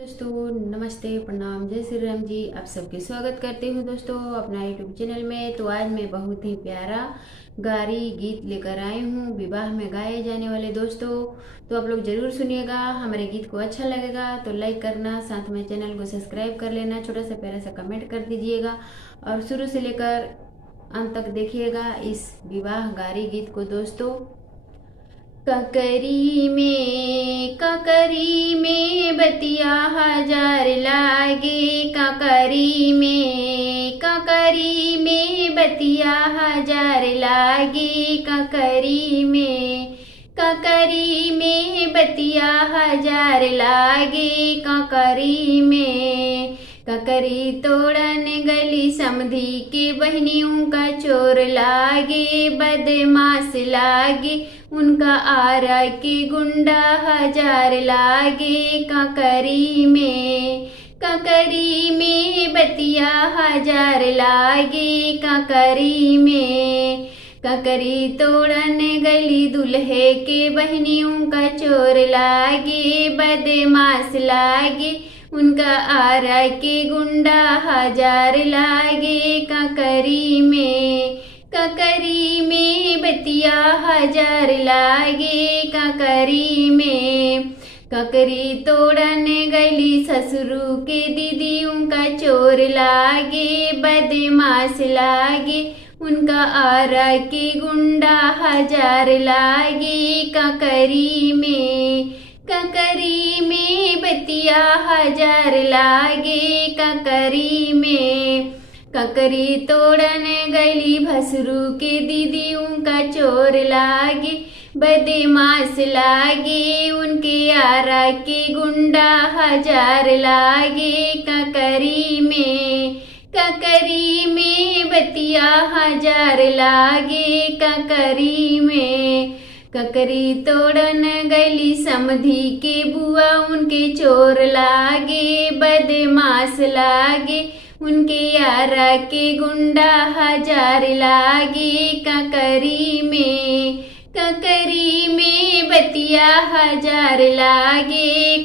दोस्तों नमस्ते प्रणाम जय श्री राम जी। आप सबके स्वागत करती हूँ दोस्तों अपना यूट्यूब चैनल में। तो आज मैं बहुत ही प्यारा गारी गीत लेकर आई हूँ विवाह में गाए जाने वाले दोस्तों। तो आप लोग जरूर सुनिएगा, हमारे गीत को अच्छा लगेगा तो लाइक करना, साथ में चैनल को सब्सक्राइब कर लेना, छोटा सा प्यारा सा कमेंट कर दीजिएगा और शुरू से लेकर अंत तक देखिएगा इस विवाह गारी गीत को दोस्तों। ककरी में बतिया हजार लागे, ककरी में बतिया हजार लागे, ककरी में बतिया हजार लागे, ककरी तोड़न गली समधी के बहनियों का चोर लागे, बदमाश लागे उनका आरा के गुंडा हजार लागे, ककरी में बतिया हजार लागे, ककरी तोड़न गली दुल्हे के बहनियों का चोर लागे, बदमाश लागे उनका आरा के गुंडा हजार लागे, ककरी में बतिया हजार लागे, ककरी तोड़न गली ससुरु के दीदियों का चोर लागे, बदमाश लागे उनका आरा के गुंडा हजार लागे, ककरी में बतिया हजार लागे, ककरी तोड़न गली भसरू के दीदियों का चोर लागे, बदमाश लागे उनके आरा के गुंडा हजार लागे, ककरी में बतिया हजार लागे, ककरी तोड़न गली समधी के बुआ उनके चोर लागे, बदमाश लागे उनके यारा के गुंडा हजार लागे, ककरी में बतिया हजार लागे,